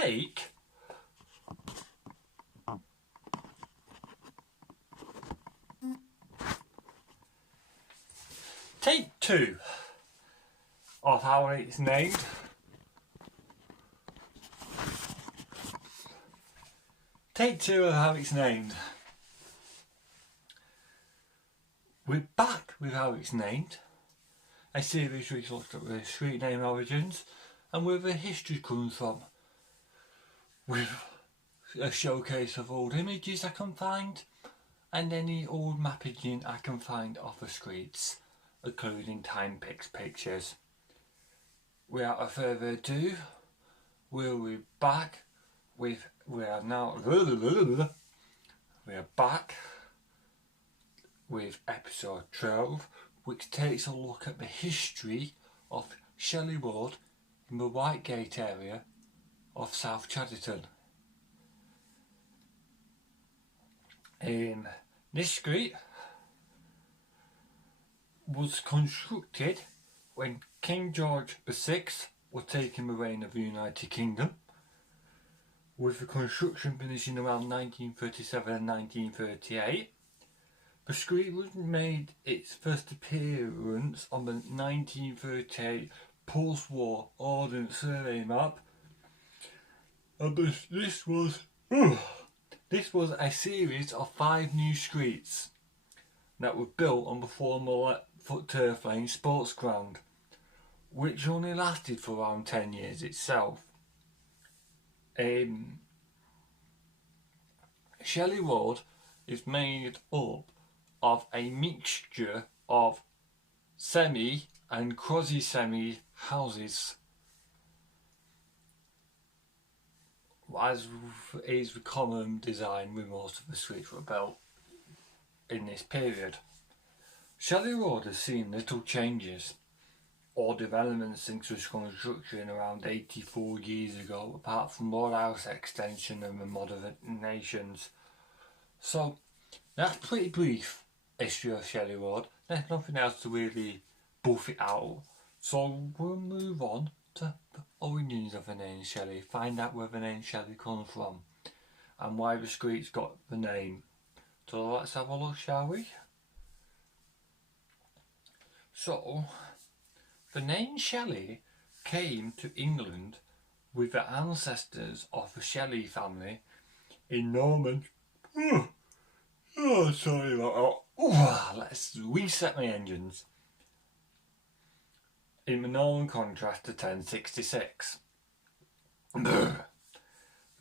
Take two of how it's named. Take two of how it's named. We're back with how it's named, a series which looks at the street name origins and where the history comes from, with a showcase of old images I can find and any old mapping I can find of the streets, including time pictures. Without further ado, we'll be back with, we are back with episode 12, which takes a look at the history of Shelley Road in the Whitegate area of South Chadderton. This street was constructed when King George VI was taking the reign of the United Kingdom, with the construction finishing around 1937 and 1938. The street was made its first appearance on the 1938 post-war Ordnance Survey map, and this was a series of 5 new streets that were built on the former turf lane sports ground, which only lasted for around 10 years itself. Shelley Road is made up of a mixture of semi and quasi-semi houses, as is the common design with most of the streets were built in this period. Shelley Road has seen little changes or development since its construction around 84 years ago, apart from more house extension and the modernizations. So that's pretty brief history of Shelley Road. There's nothing else to really buff it out. So we'll move on to the origins of the name Shelley, find out where the name Shelley comes from and why the street's got the name. So let's have a look, shall we? So the name Shelley came to England with the ancestors of the Shelley family in Norman. Oh, sorry about that. Let's reset my engines. In the Norman contrast to 1066. The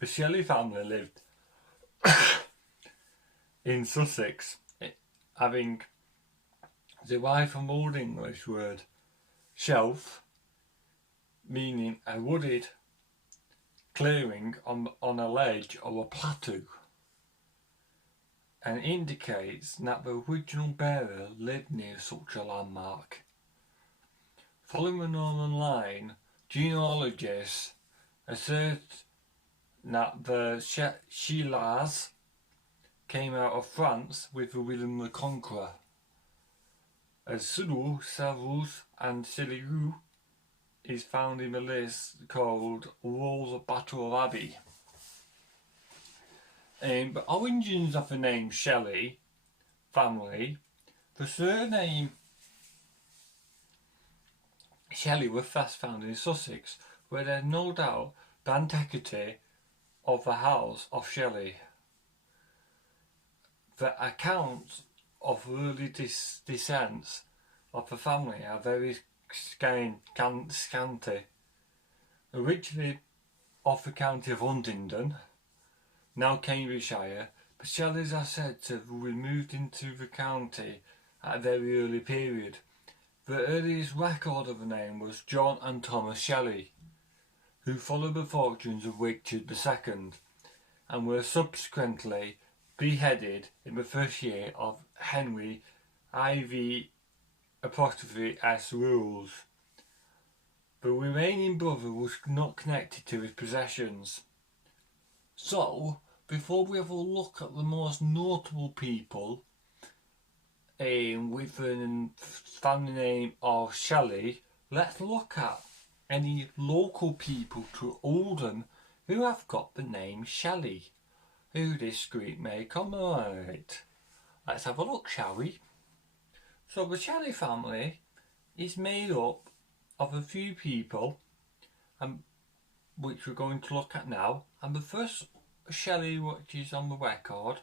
Shelley family lived in Sussex, having derived from Old English word shelf, meaning a wooded clearing on a ledge or a plateau, and indicates that the original bearer lived near such a landmark. Following the Norman line, genealogists assert that the Shelleys came out of France with William the Conqueror, as Sudou, Savus and Shelley Road is found in the list called Rolls of Battle of Abbey. But origins of the name Shelley family, the surname Shelley was first found in Sussex, where there is no doubt the antiquity of the house of Shelley. The accounts of early descents of the family are very scanty. Originally of the county of Huntingdon, now Cambridgeshire, the Shelleys are said to have moved into the county at a very early period. The earliest record of the name was John and Thomas Shelley, who followed the fortunes of Richard II and were subsequently beheaded in the first year of Henry IV''S rules. The remaining brother was not connected to his possessions. So, before we have a look at the most notable people with the family name of Shelley, let's look at any local people to Oldham who have got the name Shelley, who this street may commemorate. Let's have a look, shall we? So the Shelley family is made up of a few people, which we're going to look at now. And the first Shelley which is on the record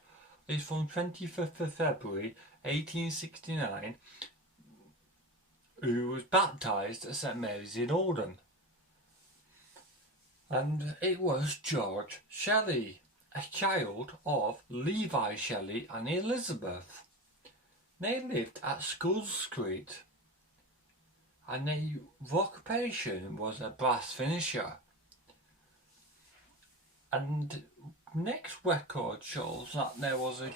is from 25th of February 1869, who was baptised at St Mary's in Oldham. And it was George Shelley, a child of Levi Shelley and Elizabeth. They lived at School Street, and their occupation was a brass finisher. And next record shows that there was a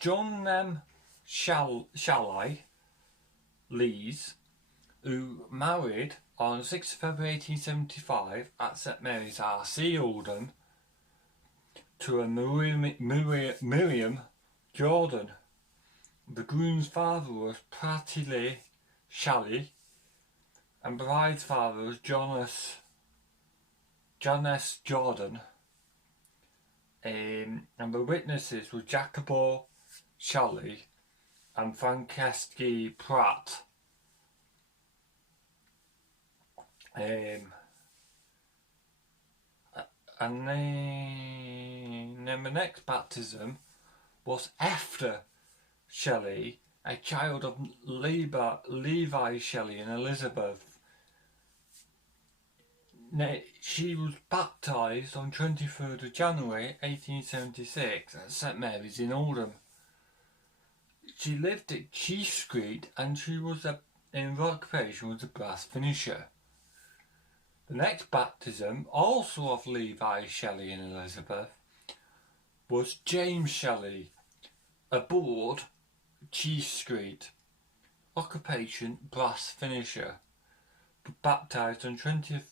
John M. Shelley Lees, who married on 6th February 1875 at St Mary's RC Oldham to a Miriam Jordan. The groom's father was Pratty Shelley, and the bride's father was John S. Jordan. And the witnesses were Jacobo Shelley and Franceschi Pratt. And then the next baptism was after Shelley, a child of Levi Shelley and Elizabeth. She was baptised on 23rd of January 1876 at St Mary's in Oldham. She lived at Chief Street, and she was in her occupation was a brass finisher. The next baptism, also of Levi Shelley and Elizabeth, was James Shelley, aboard Chief Street, occupation brass finisher, baptised on 23rd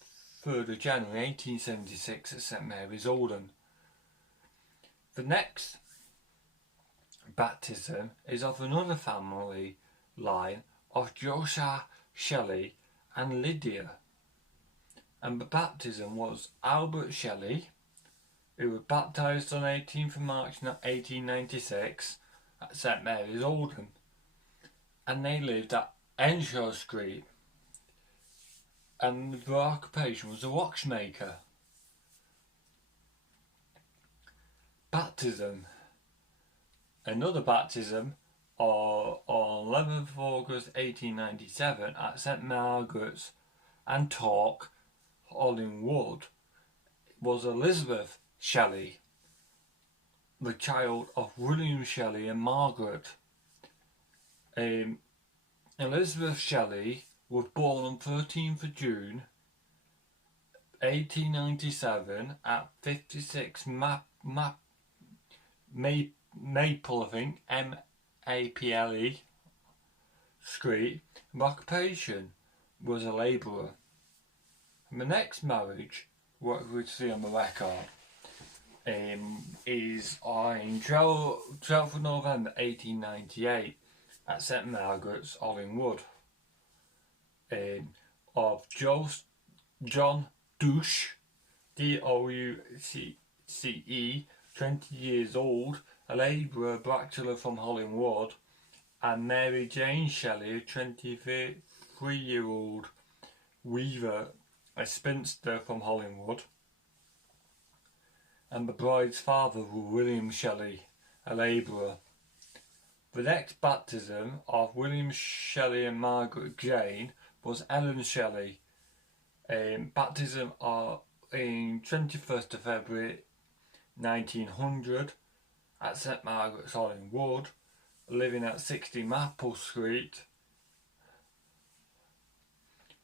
of January 1876 at St Mary's Oldham. The next baptism is of another family line of Josiah Shelley and Lydia, and the baptism was Albert Shelley, who was baptised on 18th of March 1896 at St Mary's Oldham, and they lived at Henshaw Street, and their occupation was a watchmaker. Baptism. Another baptism on 11th of August 1897 at St Margaret's and Tork, Hollingwood, was Elizabeth Shelley, the child of William Shelley and Margaret. Elizabeth Shelley was born on 13th of June 1897 at 56 Maple, I think, Maple Street. Her occupation was a labourer. And the next marriage, what we see on the record, is on 12th of November 1898 at St Margaret's, Hollingwood, of John Douche, Douce, 20 years old, a labourer bachelor from Hollingwood, and Mary Jane Shelley, a 23-year-old weaver, a spinster from Hollingwood, and the bride's father was William Shelley, a labourer. The next baptism of William Shelley and Margaret Jane was Ellen Shelley. Baptism in 21st of February 1900 at St Margaret's, Hollingwood, living at 60 Maple Street.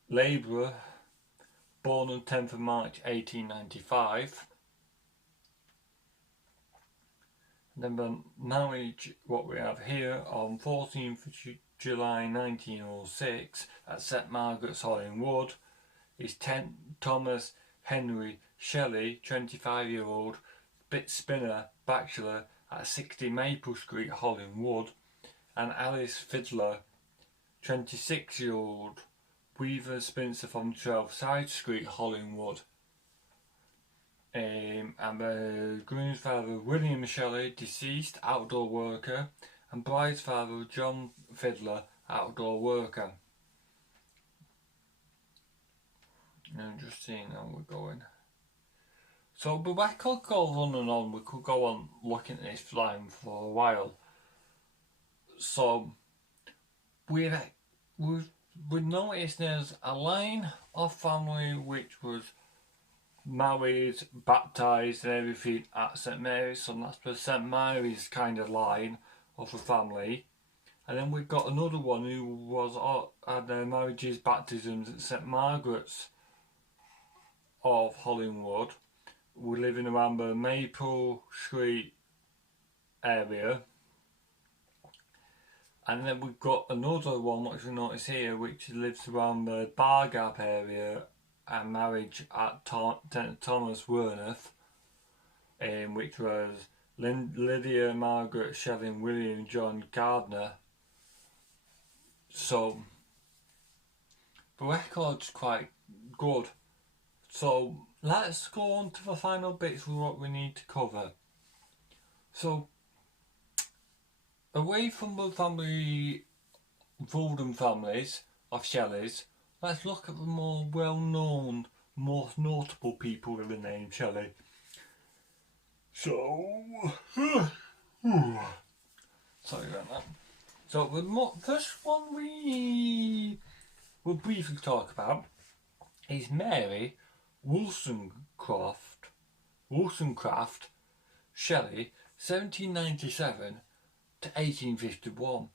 Labourer, born on 10th of March 1895. Then the marriage, what we have here, on 14th of July 1906 at St Margaret's, Hollingwood, is Thomas Henry Shelley, 25-year-old bit spinner bachelor at 60 Maple Street, Hollingwood, and Alice Fiddler, 26-year-old weaver spinster from 12 Side Street, Hollingwood. and the groom's father William Shelley, deceased, outdoor worker, and bride's father John Fiddler, outdoor worker. And I'm just seeing how we're going. So the record goes on and on. We could go on looking at this line for a while. So we've noticed there's a line of family which was married, baptised and everything at St Mary's, so that's the St Mary's kind of line of the family. And then we've got another one who was had their marriages, baptisms at St Margaret's of Hollingwood. We're living around the Maple Street area. And then we've got another one which we notice here, which lives around the Bar Gap area, and marriage at Thomas Wornath, which was Lydia Margaret Shelley and William John Gardner. So the record's quite good. So let's go on to the final bits of what we need to cover. So away from the family, Oldham families of Shelleys, let's look at the more well-known, most notable people with the name Shelley. So, sorry about that. So the first one we will briefly talk about is Mary Wollstonecraft Shelley, 1797 to 1851.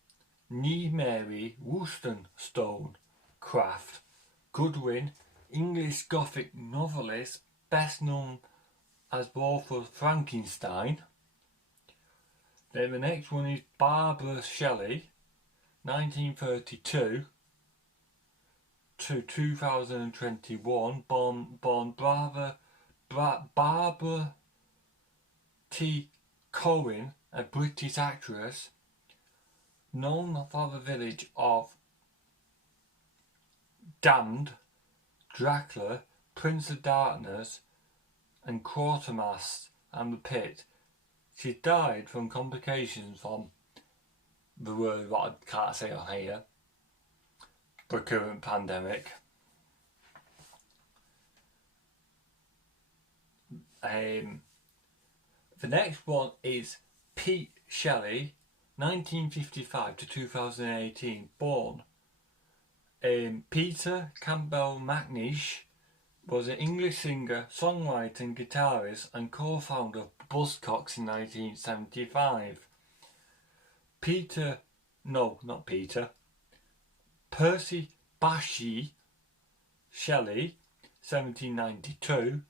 Nee Mary Wollstonecraft Goodwin, English Gothic novelist, best known as the author of Frankenstein. Then the next one is Barbara Shelley, 1932 to 2021, born Barbara T. Cohen, a British actress, known for the village of Damned, Dracula, Prince of Darkness, and Quatermass and the Pit. She died from complications from the word what I can't say on here, the current pandemic. The next one is Pete Shelley, 1955 to 2018, born. Peter Campbell McNeish was an English singer, songwriter and guitarist and co-founder of Buzzcocks in 1975. Percy Bysshe Shelley, 1792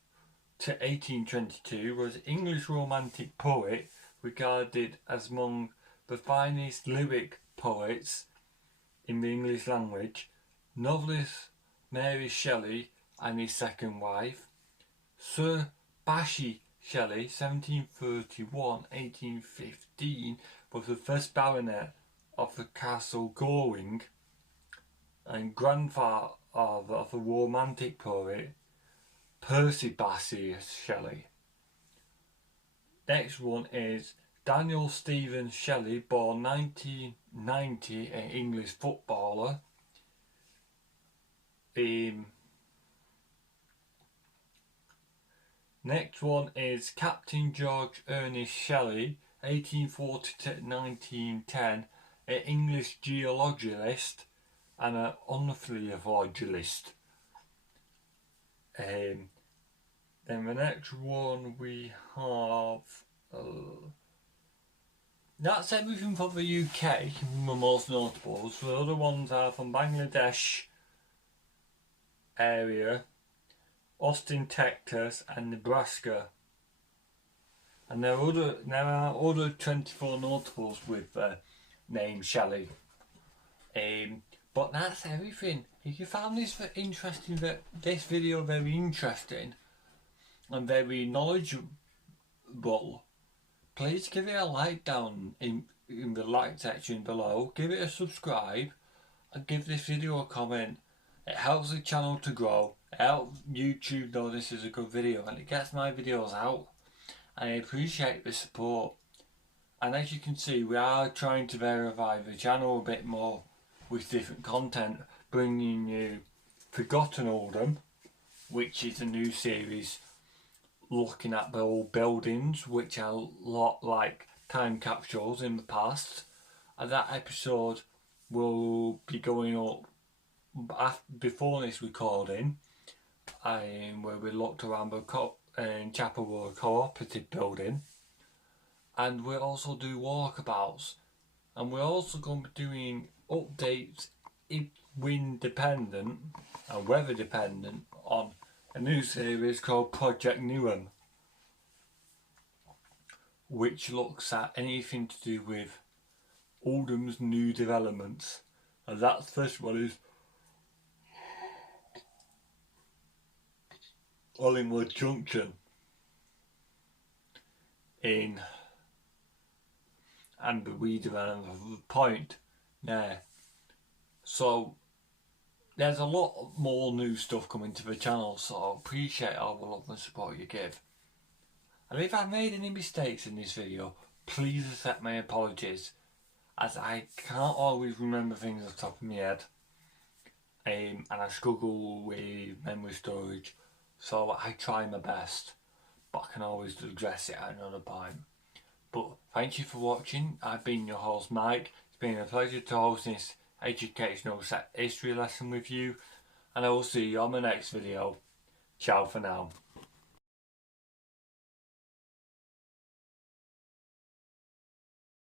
to 1822, was an English romantic poet regarded as among the finest lyric poets in the English language. Novelist Mary Shelley and his second wife, Sir Bysshe Shelley, 1731-1815, was the first baronet of the Castle Goring and grandfather of the romantic poet Percy Bysshe Shelley. Next one is Daniel Stephen Shelley, born 1990, an English footballer. Next one is Captain George Ernest Shelley, 1840 to 1910, an English geologist and an ornithologist. Then the next one we have, that's everything for the UK, the most notables. The other ones are from Bangladesh area, Austin, Texas and Nebraska. And there are other 24 notables with the name Shelley. But that's everything. If you found this this video very interesting and very knowledgeable, please give it a like down in the like section below. Give it a subscribe and give this video a comment. It helps the channel to grow. It helps YouTube know this is a good video, and it gets my videos out, and I appreciate the support. And as you can see, we are trying to verify the channel a bit more with different content, bringing you Forgotten Oldham, which is a new series looking at the old buildings, which are a lot like time capsules in the past. And that episode will be going up before this recording, where we looked around the Chapel Road Cooperative building. And we'll also do walkabouts, and we're also going to be doing updates, wind dependent and weather dependent, on a new series called Project Newham, which looks at anything to do with Oldham's new developments. And that first one is Ollingwood Junction and the redevelopment of the point there. So there's a lot more new stuff coming to the channel, so I appreciate all the love and support you give. And if I've made any mistakes in this video, please accept my apologies, as I can't always remember things off the top of my head, and I struggle with memory storage, so I try my best, but I can always address it at another point. But thank you for watching. I've been your host Mike. It's been a pleasure to host this educational history lesson with you, and I will see you on the next video. Ciao for now.